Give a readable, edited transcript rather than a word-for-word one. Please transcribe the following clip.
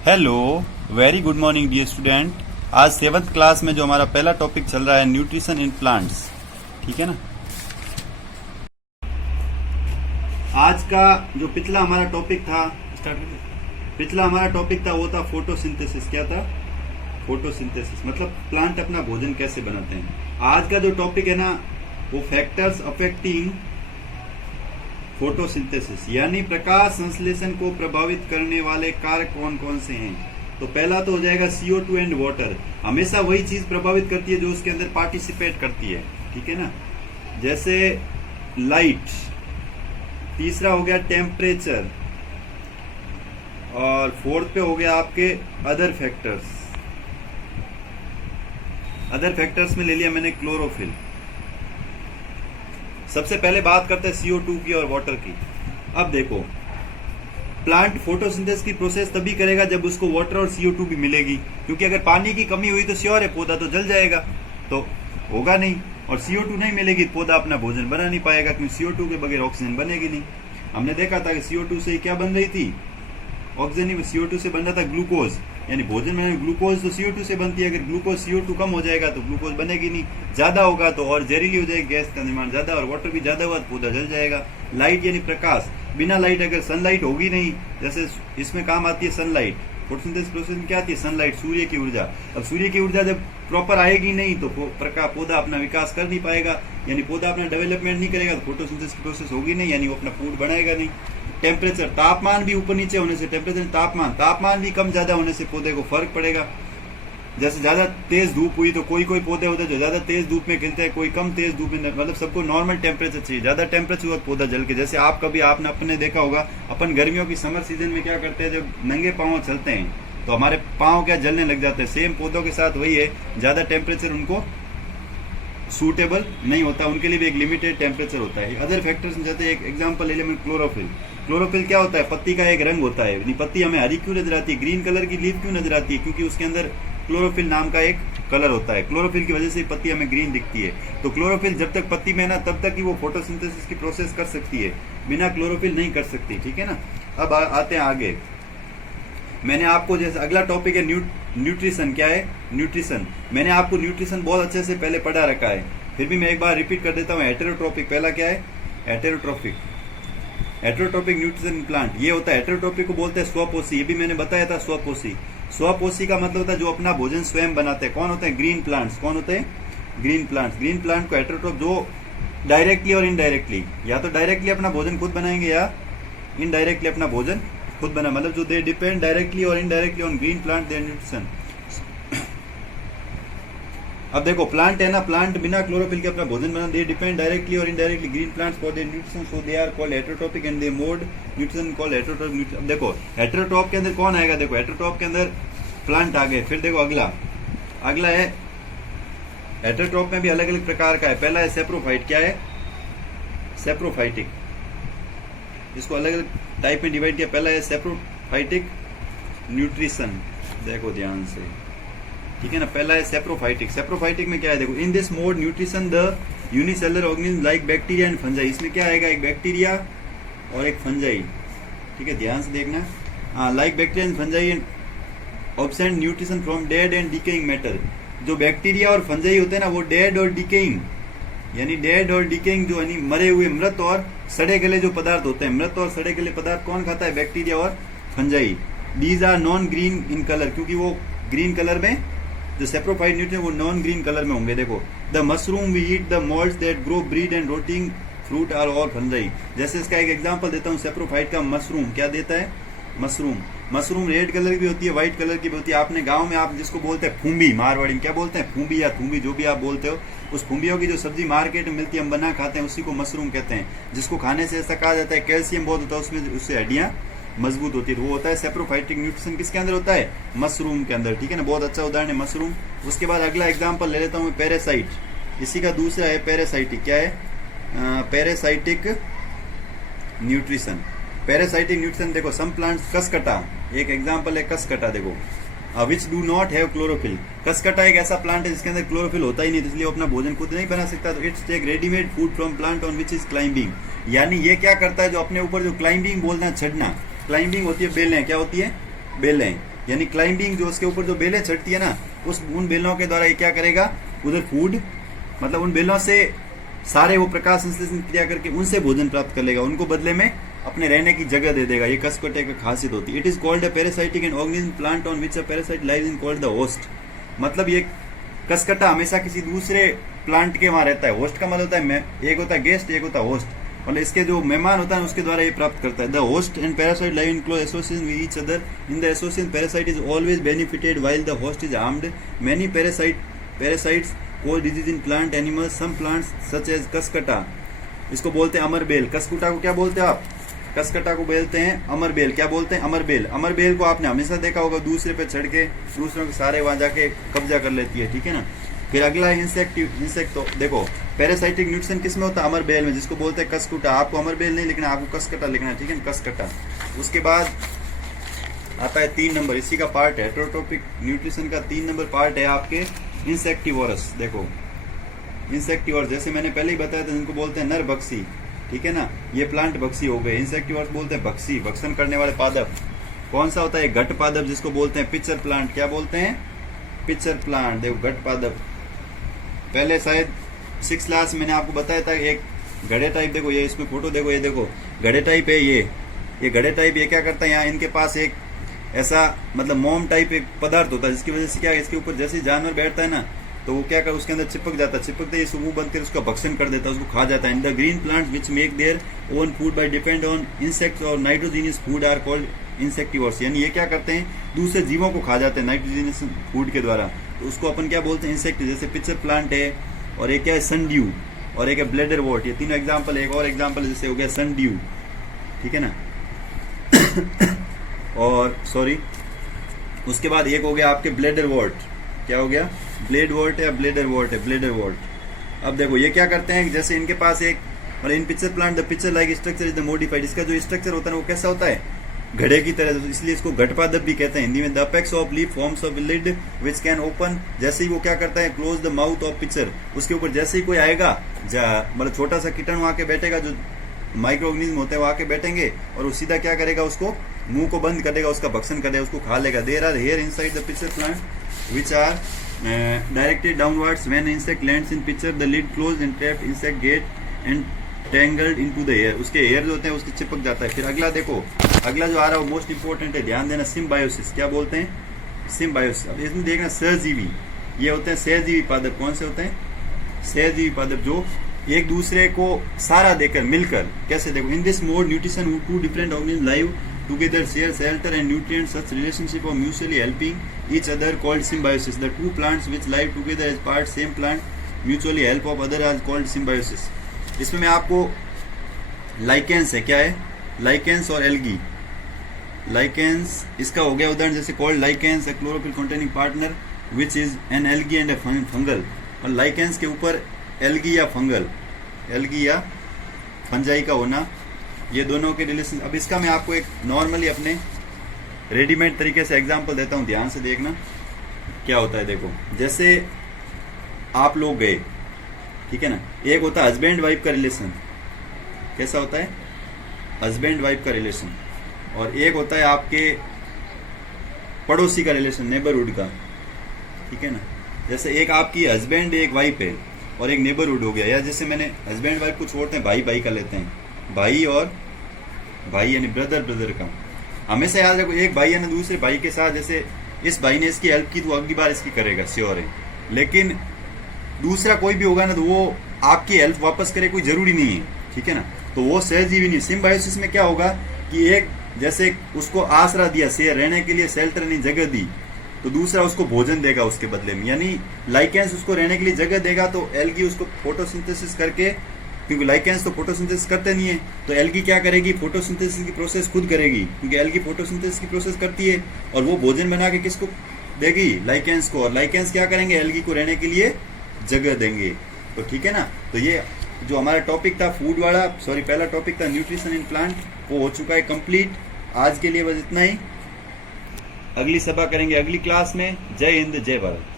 Hello, very good morning dear student. आज 7th class में जो हमारा पहला टॉपिक चल रहा है न्यूट्रिशन इन प्लांट्स, ठीक है ना। आज का जो पिछला हमारा टॉपिक था वो था फोटोसिंथेसिस। क्या था? फोटोसिंथेसिस मतलब प्लांट अपना भोजन कैसे बनाते हैं। आज का जो टॉपिक है ना वो फैक्टर्स अफेक्टिंग फोटोसिंथेसिस यानी प्रकाश संश्लेषण को प्रभावित करने वाले कारक कौन कौन से हैं। तो पहला तो हो जाएगा CO2 एंड वाटर। हमेशा वही चीज प्रभावित करती है जो उसके अंदर पार्टिसिपेट करती है, ठीक है ना। जैसे लाइट। तीसरा हो गया टेम्परेचर, और फोर्थ पे हो गया आपके अदर फैक्टर्स। अदर फैक्टर्स में ले लिया मैंने क्लोरोफिल। सबसे पहले बात करते हैं CO2 की और वाटर की। अब देखो, प्लांट फोटोसिंथेसिस की प्रोसेस तभी करेगा जब उसको वाटर और CO2 भी मिलेगी, क्योंकि अगर पानी की कमी हुई तो श्योर है पौधा तो जल जाएगा, तो होगा नहीं। और CO2 नहीं मिलेगी तो पौधा अपना भोजन बना नहीं पाएगा, क्योंकि CO2 के बगैर ऑक्सीजन बनेगी नहीं। हमने देखा था कि CO2 से क्या बन रही थी, ऑक्सीजन। CO2 से बन रहा था ग्लूकोज, यानी भोजन में ग्लूकोज तो CO2 से बनती है। अगर ग्लूकोज CO2 कम हो जाएगा तो ग्लूकोज बनेगी नहीं, ज्यादा होगा तो और जहरीली हो जाएगी, गैस का निर्माण ज्यादा, और वाटर भी ज्यादा हुआ तो पौधा जल जाएगा। लाइट यानी प्रकाश, बिना लाइट अगर सनलाइट होगी नहीं, जैसे इसमें काम आती है सनलाइट। फोटोसिंथेसिस प्रोसेस में क्या आती है? सनलाइट, सूर्य की ऊर्जा। अब सूर्य की ऊर्जा जब प्रॉपर आएगी नहीं तो पौधा अपना विकास कर नहीं पाएगा, यानी पौधा अपना डेवलपमेंट नहीं करेगा, तो फोटोसिंथेसिस की प्रोसेस होगी नहीं, यानी वो अपना फूड बनाएगा नहीं। टेम्परेचर, तापमान भी ऊपर नीचे होने से, टेम्परेचर तापमान भी कम ज्यादा होने से पौधे को फर्क पड़ेगा। जैसे ज्यादा तेज धूप हुई तो कोई पौधे होते हैं जो ज्यादा तेज धूप में खिलते हैं, कोई कम तेज धूप में, मतलब सबको नॉर्मल टेम्परेचर चाहिए। ज्यादा टेम्परेचर हुआ पौधा जल के, जैसे आपने अपने देखा होगा, अपन गर्मियों की समर सीजन में क्या करते हैं, जब नंगे पांव चलते हैं तो हमारे पांव क्या जलने लग जाते हैं। सेम पौधों के साथ वही है, ज्यादा टेम्परेचर उनको सूटेबल नहीं होता, उनके लिए भी एक लिमिटेड टेम्परेचर होता है। अदर फैक्टर्स में जाते हैं, एक एग्जांपल ले लिया क्लोरोफिल। क्लोरोफिल क्या होता है? पत्ती का एक रंग होता है। पत्ती हमें हरी क्यों नजर आती है, ग्रीन कलर की लीफ क्यों नजर आती है? क्योंकि उसके अंदर क्लोरोफिल नाम का एक कलर होता है। क्लोरोफिल की वजह से पत्ती हमें ग्रीन दिखती है। तो क्लोरोफिल जब तक पत्ती में है ना, तब तक ही वो फोटोसिंथेसिस की प्रोसेस कर सकती है, बिना क्लोरोफिल नहीं कर सकती, ठीक है ना। अब आते हैं आगे। मैंने आपको, जैसे अगला टॉपिक है न्यूट्रिशन। क्या है? न्यूट्रिशन। मैंने आपको न्यूट्रिशन बहुत अच्छे से पहले पढ़ा रखा है, फिर भी मैं एक बार रिपीट कर देता हूँ। हेटेरोट्रोपिक, पहला क्या है? हेटेरोट्रोपिक न्यूट्रिशन इन प्लांट। ये होता है, हेटेरोट्रोपिक को बोलते हैं स्वपोषी। ये भी मैंने बताया था, स्वपोषी। स्वपोषी का मतलब होता है जो अपना भोजन स्वयं बनाते हैं। कौन होते हैं? Green plants. कौन होते हैं? Green plants. ग्रीन प्लांट को हेटेरोट्रोप, जो डायरेक्टली और इनडायरेक्टली, या तो डायरेक्टली अपना भोजन खुद बनाएंगे या इनडायरेक्टली अपना भोजन खुद बना, मतलब जो दे डिपेंड डायरेक्टली और indirectly on green plant their nutrition. अब देखो, प्लांट है ना, प्लांट बिना क्लोरोफिल के अपना भोजन बना, दे डिपेंड डायरेक्टली और indirectly green plants for their nutrition, so they are called heterotrophic and they mode nutrition called heterotrophic. अब देखो हेटेरोट्रोप के अंदर कौन आएगा? देखो हेटेरोट्रोप के अंदर प्लांट आ गए। फिर देखो अगला है, हेटेरोट्रोप में भी अलग अलग प्रकार का है। पहला है सेप्रोफाइट। क्या है? सेप्रोफाइटिक। इसको अलग अलग टाइप में डिवाइड किया। पहला है सेप्रोफाइटिक न्यूट्रिशन, देखो ध्यान से, ठीक है ना। पहला है सेप्रोफाइटिक। सेप्रोफाइटिक में क्या है? देखो, in this mode nutrition the unicellular organism like bacteria and fungi. इसमें क्या आएगा? एक बैक्टीरिया और एक फंजाई, ठीक है, ध्यान से देखना। हाँ, like bacteria and fungi and absent nutrition from dead and decaying matter. जो बैक्टीरिया और फंजाई होते हैं ना, वो डेड और डिकेइंग, यानी डेड और डिकेइंग, जो यानी मरे हुए, मृत और सड़े गले जो पदार्थ होते हैं, मृत और सड़े गले पदार्थ कौन खाता है? बैक्टीरिया और fungi. These are non green in colour, क्योंकि वो ग्रीन कलर में, जो सेप्रोफाइट न्यूट्रिएंट वो नॉन ग्रीन कलर में होंगे। देखो, the mushroom we eat, the moulds that grow bread and rotting fruit are all fungi. जैसे इसका एक एग्जांपल देता हूँ, सेप्रोफाइट का मशरूम क्या देता है? मशरूम रेड कलर की भी होती है, व्हाइट कलर की भी होती है। आपने गांव में आप जिसको बोलते हैं फूंबी, मारवाड़ी में क्या बोलते हैं? फूंबी या थूंबी, जो भी आप बोलते हो, उस फूंबियों की जो सब्जी मार्केट में मिलती है, हम बना खाते हैं, उसी को मशरूम कहते हैं। जिसको खाने से ऐसा कहा जाता है कैल्शियम बहुत होता है उसमें, उससे हड्डियां मजबूत होती है, तो वो होता है सेप्रोफाइटिक न्यूट्रिशन। किसके अंदर होता है? मशरूम के अंदर, ठीक है ना। बहुत अच्छा उदाहरण है मशरूम। उसके बाद अगला एग्जांपल ले लेता हूँ, पैरासाइट। इसी का दूसरा है पैरासाइटिक। क्या है? Parasitic nutrition. पैरासाइटिक न्यूट्रिशन, देखो, सम प्लांट्स, कसकटा एक एग्जांपल है, कसकटा। देखो, which do not have chlorophyll. Cuscuta एक ऐसा प्लांट है जिसके अंदर क्लोरोफिल होता ही नहीं, इसलिए वो अपना भोजन खुद नहीं बना सकता। तो it's take readymade food from plant on which is climbing. यानी ये क्या करता है, जो अपने ऊपर जो क्लाइंबिंग बोलना है, चढ़ना, क्लाइंबिंग होती है बेलें। क्या होती है? बेलें। यानी क्लाइंबिंग, जो उसके ऊपर जो बेलें चढ़ती है ना, उन बेलों के द्वारा ये क्या करेगा, उधर फूड मतलब उन बेलों से सारे वो प्रकाश संश्लेषण क्रिया करके उनसे भोजन प्राप्त कर लेगा, उनको बदले में अपने रहने की जगह दे देगा। ये कसकटे का खासियत होती है। It is called a parasitic and organism plant on which a parasite live in called the host. मतलब ये कसकटा हमेशा किसी दूसरे प्लांट के वहां रहता है। होस्ट का मतलब होता है एक होता है गेस्ट, एक होता है होस्ट, मतलब इसके जो मेहमान होता है उसके द्वारा ये प्राप्त करता है। The host and parasite live in close association with each other in the association parasite is always benefited while the host is harmed. Many parasites cause disease in plant animals, some plants such as Cuscuta, इसको बोलते हैं अमरबेल। कसकुटा को क्या बोलते हैं आप? Cuscuta को बोलते हैं अमरबेल। क्या बोलते हैं? अमरबेल। अमरबेल को आपने हमेशा देखा होगा, दूसरे पे चढ़ के दूसरों के सारे वहां जाके कब्जा कर लेती है, ठीक है ना। फिर अगला इंसेक्ट तो देखो पैरासाइटिक न्यूट्रिशन किस में होता है? अमरबेल में, जिसको बोलते हैं कसकुटा। आपको अमरबेल नहीं लिखना, आपको कसकटा लिखना है, ठीक है ना, कसकटा। उसके बाद आता है 3 नंबर, इसी का पार्ट है हेटेरोट्रोपिक न्यूट्रिशन का 3 नंबर पार्ट है आपके इंसेक्टिवोरस। देखो इंसेक्टिवोरस जैसे मैंने पहले ही बताया था, इनको बोलते हैं नर भक्षी, ठीक है ना। ये प्लांट भक्षी हो गए। इंसेक्टिवोरस बोलते हैं भक्षी, भक्षण करने वाले पादप। कौन सा होता है? घट पादप, जिसको बोलते हैं पिचर प्लांट। क्या बोलते हैं? Pitcher plant. देखो घट पादप, पहले शायद 6th क्लास मैंने आपको बताया था, एक घड़े टाइप। देखो ये इसमें फोटो देखो, ये देखो घड़े टाइप है ये घड़े टाइप। ये क्या करता है, यहाँ इनके पास एक ऐसा मतलब मोम टाइप एक पदार्थ होता है, जिसकी वजह से क्या इसके ऊपर जैसे जानवर बैठता है ना, तो वो क्या कर उसके अंदर चिपक जाता है। चिपकते ही मुंह बंद कर उसका भक्षण कर देता है, उसको खा जाता है। In the green plant which make their own food by depend on insects और नाइट्रोजीनियस फूड आर कॉल्ड इंसेक्टिवोर्स। यानी ये क्या करते हैं, दूसरे जीवों को खा जाते हैं नाइट्रोजीनियस फूड के द्वारा, तो उसको अपन क्या बोलते हैं? इंसेक्ट। जैसे पिचर प्लांट है, और एक क्या है सनड्यू, और एक है ब्लेडर वॉट। ये तीनों एग्जाम्पल। एक और एग्जाम्पल जैसे हो गया सनड्यू, ठीक है ना। और सॉरी, उसके बाद एक हो गया आपके ब्लेडर वॉट। क्या हो गया? ब्लेड वॉट है, ब्लेडर वॉट है, ब्लेडर वॉट। अब देखो ये क्या करते हैं, जैसे इनके पास एक मतलब इन pitcher plant the picture like structure is the modified. इसका जो स्ट्रक्चर होता है वो कैसा होता है? घड़े की तरह, इसलिए इसको घटपादप भी कहते हैं हिंदी में। The apex of leaf forms of lid which can open. जैसे ही वो क्या करता है, close the mouth of pitcher, उसके ऊपर जैसे ही कोई आएगा, मतलब छोटा सा कीटाणु आके बैठेगा, जो माइक्रो ऑर्गेनिज्म होते हैं वो आके बैठेंगे, और वो सीधा क्या करेगा, उसको मुंह को बंद कर देगा, उसका भक्षण करेगा, उसको खा लेगा। There are hair inside the pitcher plant which are directed downwards. When insect lands in pitcher the lid close and trapped insect get and tangled into the air. उसके हेयर जो होते हैं उसके चिपक जाता है। फिर अगला देखो, अगला जो आ रहा है वो मोस्ट इंपोर्टेंट है, ध्यान देना, सिम्बायोसिस। क्या बोलते हैं? सिम्बायोसिस। अब इसमें देखना सहजीवी, ये होते हैं सहजीवी पादप। कौन से होते हैं? सहजीवी पादप, जो एक दूसरे को सहारा देकर मिलकर। कैसे? देखो in this mode nutrition to different organism live together share shelter and nutrients such relationship of mutually helping each other called symbiosis. The two plants which live together as part same plant mutually help of other are called symbiosis. इसमें मैं आपको lichens है, क्या है? Lichens और algae. Lichens इसका हो गया उदाहरण, जैसे called lichens A chlorophyll containing partner which is an algae and a fungal. और लाइकेंस के ऊपर एल्गी या फंगल, एल्गी या फंजाई का होना, ये दोनों के रिलेशन। अब इसका मैं आपको एक नॉर्मली अपने रेडीमेड तरीके से एग्जांपल देता हूँ, ध्यान से देखना क्या होता है। देखो जैसे आप लोग गए, ठीक है ना, एक होता है हस्बैंड वाइफ का रिलेशन। कैसा होता है? हस्बैंड वाइफ का रिलेशन। और एक होता है आपके पड़ोसी का रिलेशन, नेबरहुड का, ठीक है ना। जैसे एक आपकी हस्बैंड एक वाइफ है और एक नेबरहुड हो गया, या जैसे मैंने हस्बैंड वाइफ को छोड़ते हैं, भाई भाई का लेते हैं, भाई और भाई यानी ब्रदर ब्रदर का। हमेशा याद रखो, एक भाई है ना दूसरे भाई के साथ, जैसे इस भाई ने इसकी हेल्प की तो अगली बार इसकी करेगा, श्योर है। लेकिन दूसरा कोई भी होगा ना तो वो आपकी हेल्प वापस करे, कोई जरूरी नहीं है, ठीक है ना। तो वो सहजीवी नहीं। सिम्बायोसिस में क्या होगा कि एक जैसे उसको आसरा दिया, शेयर रहने के लिए शेल्टर नहीं जगह दी, तो दूसरा उसको भोजन देगा उसके बदले में। यानी लाइकेंस उसको रहने के लिए जगह देगा, तो एल्गी उसको फोटोसिंथेसिस करके, क्योंकि लाइकेंस तो फोटोसिंथेसिस करते नहीं है, तो एल्गी क्या करेगी? फोटोसिंथेसिस की प्रोसेस खुद करेगी, क्योंकि एल्गी फोटोसिंथेसिस की प्रोसेस करती है, और वो भोजन बना के किसको देगी? लाइकेंस को। और लाइकेंस क्या करेंगे? एल्गी को रहने के लिए जगह देंगे। तो ठीक है ना। तो ये जो हमारा टॉपिक था फूड वाला, सॉरी पहला टॉपिक था न्यूट्रिशन इन प्लांट, वो हो चुका है कंप्लीट। आज के लिए बस इतना ही। अगली सभा करेंगे अगली क्लास में। जय हिंद, जय भारत।